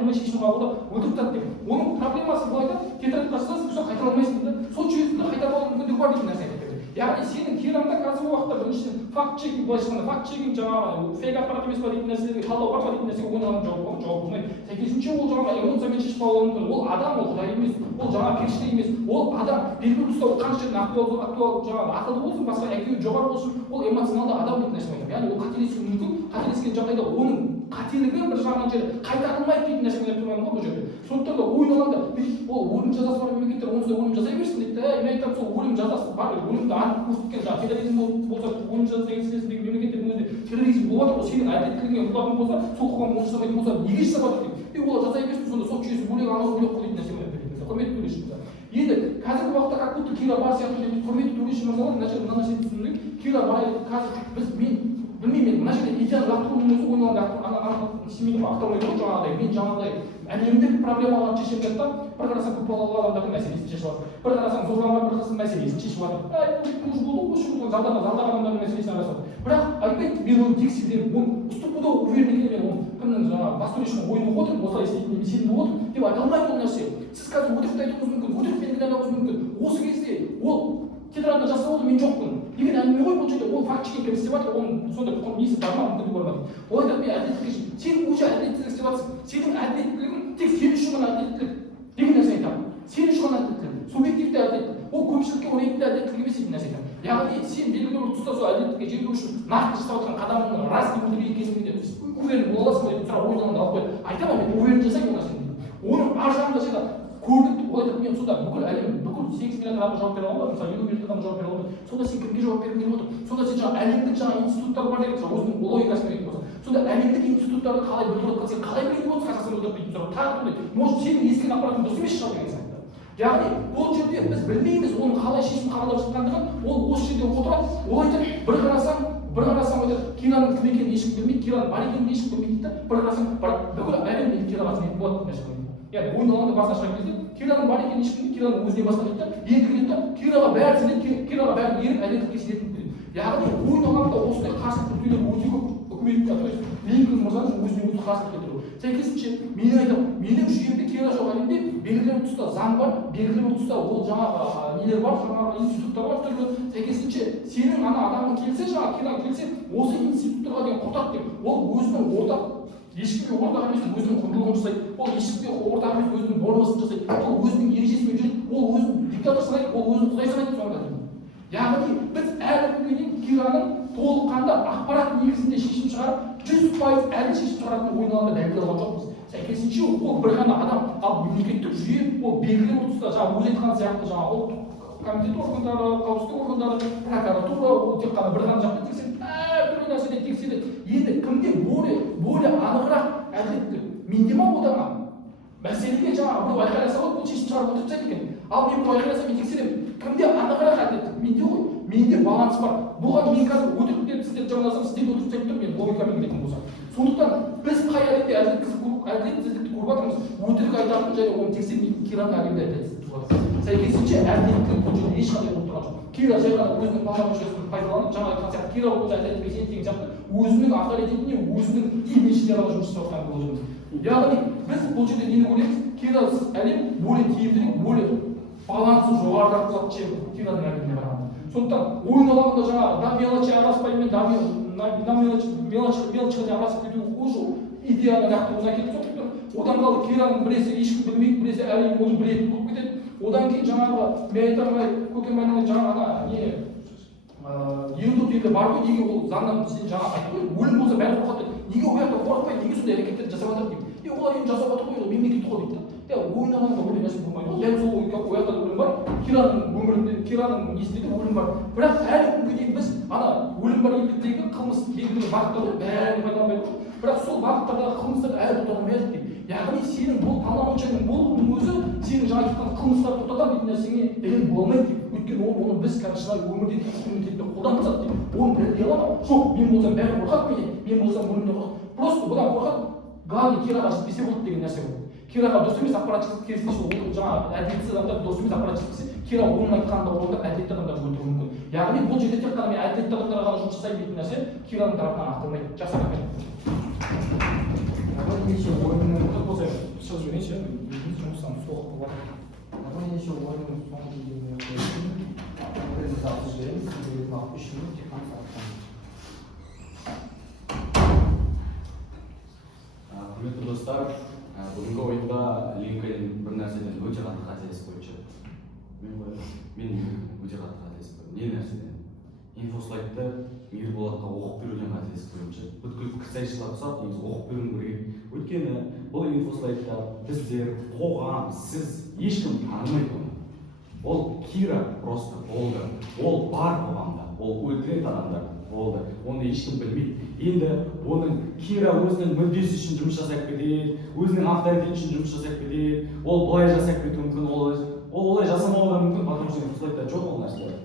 алмай, шешім қабылдап өлтіріп тастады деп. Оның проблемасы былай да тетрадьқа жазасың, сосын қайтара алмайсың да. Сот жүйесінде қайтарып алу мүмкіндігі бар деген нәрсе айтады. Яғни сенің Кираңда қазіргі уақытта біріншіден факт чекинг былайша айтқанда факт чекинг жаңағы фейк ақпарат емес па дейтін нәрселерге талдау бар ма дейтін нәрсеге ойналған жауап болмайды. Сәйкесінше ол жаңағы эмоциямен шешіп алуы мүмкін. Ол адам, ол құдай емес, ол жаңағы періште емес, ол адам. Белгілі тұста ол қанша жерден актуал жаңағы ақылды болсын, басқа IQ жоғары болсын, ол эмоционалды адам дейтін нәрсе айтады. Яғни ол қателесуі мүмкін. Қателескен жағдайда оның қателігі бір жағынан жері қайтарылмайды дейтін нәрсемен айтып тұрғаным ғой бұл жерде. Сондықтан да ойын алаңда ол өлім жазасы бар мемлекеттер онсыз да өлім жасай берсін дейді да. Мен айтамын сол өлім жазасы бар, өлімді анық көрсеткен жаңағы терроризм болса өлім жазасы деген сілесіндегі мемлекеттердің өзінде терроризм болып жатыр ғой. Сенің әділеттілігіңе ұлатын болса, сол қоғам оны жасамайтын болса неге жасап жатыр дейді. Олар жасай берсін, сонда сот жүйесі бөлек, анау бөлек қой дейтін нәрсемен айтып кетеді. Құрметті төреші. Енді қазіргі уақытта как будто Кира бар сияқты деп құрметті төреші мырзалар мына жерде мына нәрсені түсіндірейік. Кира бар қазір мен білмеймін, мына жерде идеяны лақтыруның өзі ойналғанда семейдің ақталмайды ғой жаңағыдай. Мен жаңағыдай әлемдік проблемаларды шешемін деп та, бір қарасаң көпбалалы адамдардың мәселесін шешіп жатыр. Бір қарасаң зорланған бір қыздың мәселесін шешіп жатыр. Бұл болды ғой, жалдаған адамдардың мәселесін араласады. Бірақ айтпайды, мен оны тексеремін, оны стопудово уверен екенмін, мен кімнің жаңағы бас төрешінің ойын оқып отырмын, осылай істейтініне мен сенімді отырмын деп айта алмайды ол нәрсе. Сіз қазір өтірікті айтуыңыз мүмкін, өтірікпен кінәлауыңыз мүмкін. Осы кезде ол тетрадьта жазса болды, мен жоқпын деген әңгіме ғой бұл жерде. Ол факт чекинг істеп жатыр, оның сондай несі бар ма, мүмкіндігі бар ма? Ол айтады, мен әділеттілік, сен уже әділеттілік істеп жатырсың. Сенің әділеттілігің тек сен үшін ғана әділеттілік деген нәрсе айтамын. Сен үшін ғана әділеттілік, субъективті әділеттілік. Ол көпшілікке орайтынды әділеттілік емес деген нәрсе айтамын. Яғни сен белгілі бір тұста сол әділеттікке жету үшін нақты жасап жатқан қадамыңның рас өтірік екеніне уверен бола аласың ба деп сұрақ ойналғанда алып қойды. Айтамын, мен уверен жасаймын ол нәрсені. Оның ар жағында сен көрдік, ол айтады, мен сонда бүкіл әлем, бүкіл 8 миллион адамға жауап бере аламын ба? Мысалы 50 миллион адамға жауап бере аламын ба? Сонда сен кімге жауап бергің келіп отыр? Сонда сен жаңағы әлемдік жаңағы институттар бар деген өзінің логикасын беретін болса, сонда әлемдік институттарды қалай біліп отқан, сен қалай біліп отырсың қазақстан өтіп дейтін сұрақ тағы туындайды. Может, сенің естіген ақпаратың дұрыс емес шығар деген сияқты. Яғни бұл жерде біз білмейміз оның қалай шешім қабылдап жатқандығын. Ол осы жерде отырады, ол айтады, бір қарасаң айтады, Кираның кім екенін ешкім білмейді, Кираның бар екенін ешкім білмейді да, бір қарасаң бүкіл әлем енді Кираға сенетін болады нәрсе. Яғни ойын алаңда басына шығар кезде Кираның бар екенін ешкім білмейді, Кираның өзіне басқа дейді да, енді келеді да, Кираға бәрі сенеді, Кираға бәрі еріп әділдікке сенетін дейді. Яғни ойын алаңда осындай қарсылық нүктелер өте көп. Үкіметке, то есть Линкольн мырзаның өзіне өзі қарсылық келтіру. Сәйкесінше мен айтамын, менің жүйемде Кира жоқ әлемде белгілі бір тұста заң бар, белгілі бір тұста ол жаңағы нелер бар, жаңағы институттар бар түрлі. Сәйкесінше сенің ана адамың келсе, жаңағы Кира келсе, осы институттарға дейін құртады деп, ол өзінің ортақ ешкімге ортақ емес, өзінің құндылығын жасайды. Ол ешкімге ортақ емес, өзінің нормасын жасайды. Ол өзінің ережесімен жүреді, ол өзін диктатор санайды, ол өзін құдай санайды соңында. Яғни біз әлі күнге дейін Кираның толыққанды ақпарат негізінде шешім шығарып, 100% әлі шешім шығаратынын ойын алаңда дәлелдей алған жоқпыз. Сәйкесінше ол бір ғана адам, ал мемлекеттік жүйе ол белгілі бір тұста жаңағы өзі айтқан сияқты жаңағы ұлттық комитет органдары, қауіпсіздік органдары, прокуратура ол тек қана бір ғана жақты тексереді, әртүрлі нәрседен тексереді. Енді кімде более анығырақ әділеттілік? Менде ма одан ма? Мәселеге жаңағы бір айқайласа болады, бұл шешім шығарып отырып тастайды екен. Ал мен бұл айқайласам мен тексеремін. Кімде анығырақ әділеттілік? Менде ғой. Менде баланс бар. Бұған мен қазір өтірік деп сіздерді жамандасам, сіздерді өтірік деп тұрмын, мен логикамен кететін болсам. Сондықтан біз қай әлемде әділетсіздікті көріп жатырмыз? Өтірік айтатын және оны тексермейтін Кираның әлемде әділетсіздік бар. Сәйкесінше әділеттілік бұл жерде ешқандай болып тұрған жоқ. Кира жай ғана өзінің полномочиясын пайдаланып, жаңа айтқан сияқты Кира өзі әділетке сенеді деген сияқты өзінің авторитетіне, өзінің имиджіне қарай жұмыс жасап жатқан бұл жерде. Яғни біз бұл жерде нені көреміз? Кирасыз әлем более тиімдірек, более балансы жоғарырақ болады, чем Кираның әлеміне қарағанда. Сондықтан ойын алаңында жаңағы да мелочи араласпаймен, да мелочиға араласып кету уже идеяны лақтыруына келіп соқтық тұр. Одан қалды Кираның біресе ешкім білмейді, біресе әлем оны білетін болып кетеді. Одан кейін жаңағы мен айтармай көкемайның жаңағы не елдік елде бар ғой, неге ол заңнан сен жаңа айтып қой, өлім болса бәрі қорқады. Неге ол жақта қорықпайды, неге сондай әрекеттерді жасап жатыр дейді. Олар енді жасап жатыр ғой, ол мемлекеттік қой дейді. Ойын алаңында ондай нәрсе болмайды. Ол дәл сол логика ояқта өлім бар, Кираның өмірінде, Кираның несінде өлім бар. Бірақ әлі күнге дейін біз ана өлім бар елдіктегі қылмыс белгілі бағыттарды бәрін пайдаланбайды ғой. Бірақ сол бағыттардағы қылмыстар әлі тоқтатылмайды дейді. Яғни сенің бұл полномочияның болуының өзі сенің жаңа айтқан қылмыстарды тоқтатамын дейтін нәрсеңе дәлел болмайды дейді. Өйткені оны біз шынайы өмірде экспериментте қолданып жатады дейді. Оны дәлелдей ала ма? Жоқ, мен болсам бәрі қорқады менен, мен болсам өлімнен қорқады. Просто бұдан қорқады, главный Кираға жетпесе болды деген нәрсе болды. Кираға дұрыс емес ақпарат жеткізіп керісінше ол жаңағы әділетсіз адамдар дұрыс емес ақпарат жеткізсе, Кира оның айтқанында орындап әділетті адамдарды өлтіруі мүмкін. яғни бұл жерде тек қана мен әділетті адамдарға ғана жұмыс жасаймын дейтін нәрсе Кираның тарапынан ақталмайды. Жақсы рахмет. Давай еще ойынның Құттық болса шығып жіберейінші, жұмыстан соғып болады. Давай еще ойынның соңғы кезеңіне қойсын. Презентация жібереміз. Сіздерге 3 минут тек қана сағаттан. Құрметті достар, бүгінгі ойында Линкольн бір нәрседен өте қатты қателесіп қойды. Мен өте қатты қателесіп қойдым. Не нәрседен? Инфослайдты Мирболатқа оқып беруден қателесіп қойдым. Бүткіл пікірсайшылар ұсақ, негізі оқып беруім керек. Өйткені бұл инфослайдта біздер, қоғам, сіз ешкім танымайды оны. Ол Кира просто болды. Ол бар қоғамда, ол өлтіреді адамдар болды. Оны ешкім білмейді. Енді оның Кира өзінің мүддесі үшін жұмыс жасап кетеді, өзінің авторитеті үшін жұмыс жасап кетеді, ол былай жасап кетуі мүмкін, ол олай жасамауы да мүмкін, потому что инфослайдта жоқ ол нәрселер.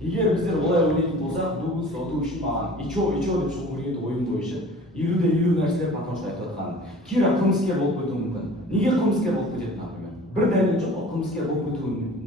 Егер біздер олай ойлайтын болсақ, Google соту үшін маған ичо деп шығу керек еді ойым бойынша. 50-50 нәрселер потому что айтып жатқан. Кира қылмыскер болып кетуі мүмкін. Неге қылмыскер болып кетеді, например? Бір дәлел жоқ, ол қылмыскер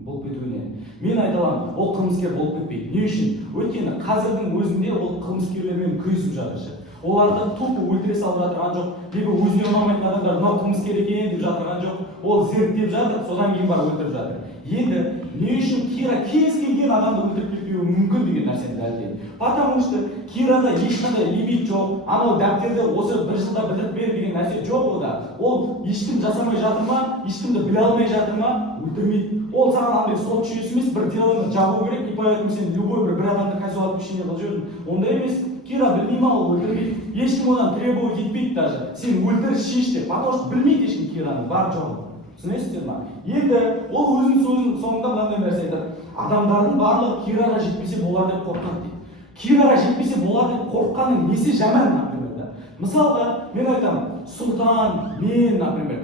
болып кетуіне. Мен айталам, ол қылмыскер болып кетпейді. Не үшін? Өйткені қазірдің өзінде ол қылмыскерлермен күресіп жатыр. Оларды тупо өлтіре салып жатырған жоқ. Либо өзіне ұнамайтын адамдар мынау қылмыскер екен деп жатырған жоқ. Ол зерттеп жатыр, содан кейін барып өлтіріп жатыр. Енді не үшін Кира кез келген адамды өлтіріп кетуі мүмкін деген нәрсені дәлелдейді. Потому что Кирада ешқандай лимит жоқ. Анау дәптерді осы бір жылда бітіріп бер деген нәрсе жоқ ода. Ол ешкім жасамай жатыр ма, ешкімді біле алмай жатыр ма, өлтірмейді. Ол саған андай сот жүйесі емес, бір делоны жабу керек, и поэтому сен любой бір адамды казуал отпущение қылып жүрдің. Ондай емес. Кира білмей ма, ол өлтірмейді. Ешкім одан требовать етпейді даже. Сен өлтір шеш деп, потому что білмейді ешкім Кираның бар жоғын. Түсінесіздер ма? Енді ол өзінің сөзінің соңында мынандай нәрсе айтады. Адамдардың барлығы Кираға жетпесе болар деп қорқады дейді. Кираға жетпесе болар деп қорыққанның несі жаман, например. Мысалға, мен айтамын, Сұлтан, мен, например,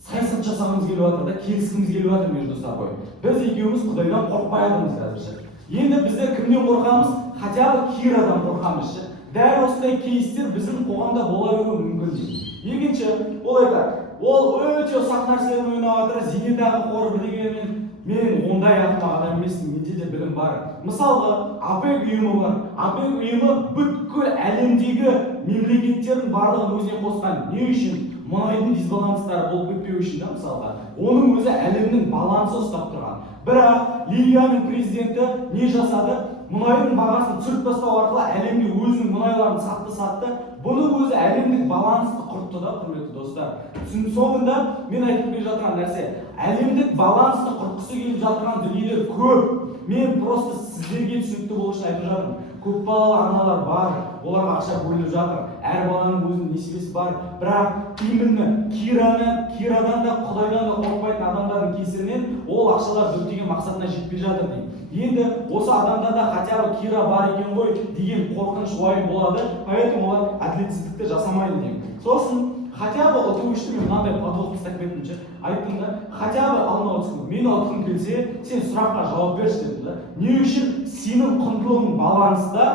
саясат жасағымыз келіп жатыр да, келіскіміз келіп жатыр между собой. Біз екеуміз Құдайдан қорықпай жатырмыз қазірше. Енді біздер кімнен қорқамыз? Хотя бы Кирадан қорқамыз. Дәл осындай кейстер біздің қоғамда бола беруі мүмкін дейді. Екінші, ол айтады, ол өте ұсақ нәрселермен ойнап жатыр, зейнетақы қоры бірдеңемен. Мен ондай ақымақ адам емеспін, менде де білім бар. Мысалға, ОПЕК ұйымы бар. ОПЕК ұйымы бүткіл әлемдегі мемлекеттердің барлығын өзіне қосқан. Не үшін? Мұнайдың дисбаланстары болып кетпеу үшін да, мысалға. Оның өзі әлемнің балансы ұстап тұрған. Бірақ Ливияның президенті не жасады? Мұнайдың бағасын түсіріп тастау арқылы әлемге өзінің мұнайларын сатты. Бұның өзі әлемдік балансты құртты да, құрметті достар. Соңында мен айтып келе жатқан нәрсе, әлемдік балансты құртқысы келіп жатқан дүниелер көп. Мен просто сіздерге түсінікті болу үшін айтып жатырмын. Көпбалалы аналар бар, оларға ақша бөлініп жатыр. Әр баланың өзінің несібесі бар. Бірақ именно Кирадан да, Құдайдан да қорықпайтын адамдардың кесірінен ол ақшалар діттеген мақсатына жетпей жатыр дейді. Енді осы адамдарда хотя бы Кира бар екен ғой деген қорқыныш уайым болады, поэтому олар әділетсіздікті жасамайды деймін. Сосын хотя бы ұту үшін мен мынандай подвох тастап кеттім. Айттым да, хотя бы алдыма түсіндім. Мені ұтқың келсе, сен сұраққа жауап берші дедім да. Не үшін сенің құндылығың баланста,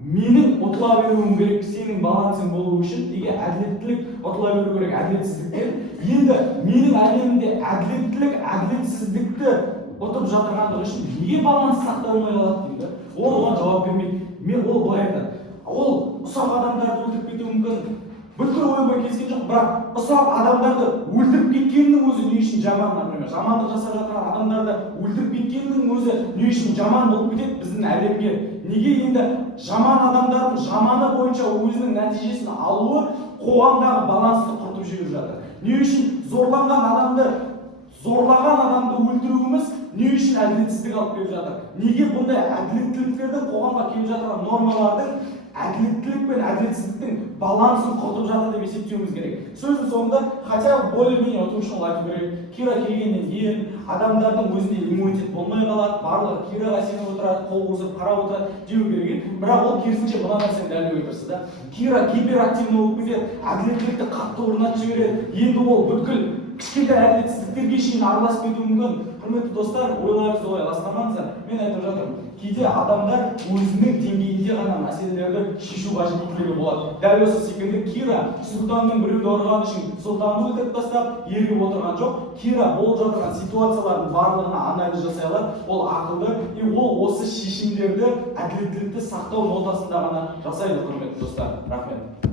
менің ұтыла беруім керек, сенің балансың болу үшін, неге әділеттілік ұтыла беру керек әділетсіздіктен. Енді менің әлемімде әділеттілік, әділетсіздікті ұтып жатырғандығы үшін неге баланс сақталмай қалады дейді. Ол оған жауап бермейді. Мен ол былай айтады. Ол ұсақ адамдарды өлтіріп кетуі мүмкін. Бүткіл ойыма келіскен жоқ, бірақ ұсақ адамдарды өлтіріп кеткеннің өзі не үшін жаман, например. Жамандық жасап жатқан адамдарды өлтіріп кеткеннің өзі не үшін жаман болып кетеді біздің әлемге. Неге енді жаман адамдардың жаманы бойынша өзінің нәтижесін алуы қоғамдағы балансты құртып жіберіп жатыр. Не үшін зорлаған адамды өлтіруіміз не үшін әділетсіздік алып келіп жатыр? Неге бұндай әділеттіліктердің қоғамға келіп жатырған нормалардың әділеттілік пен әділетсіздіктің балансын құртып жатыр деп есептеуіміз керек. Сөздің соңында хотя бы более-менее ұту үшін айту керек. Кира келгеннен кейін адамдардың өзінде иммунитет болмай қалады, барлығы Кираға сеніп отырады, қол қусырып қарап отырады деу керек. Бірақ ол керісінше мына нәрсені дәлелдей отырса да, Кира гиперактивный болып кетеді, әділеттілікті қатты орнатып жібереді. Енді ол бүткіл кішкентай әділетсіздіктерге шейін араласып кетуі мүмкін. Құрметті достар, ойларыңызды олай ластамаңыздар. Мен айтып жатырмын, кейде адамдар өзінің деңгейінде ғана мәселелерді шешу қажет етуге болады. Дәл осы секілді Кира сұлтанның біреуді ұрғаны үшін сұлтанды өлтіріп тастап, ергіп отырған жоқ. Кира болып жатырған ситуациялардың барлығына анализ жасай алады. Ол ақылды, и ол осы шешімдерді әділеттілікті сақтау нотасында ғана жасайды, құрметті достар. Рахмет.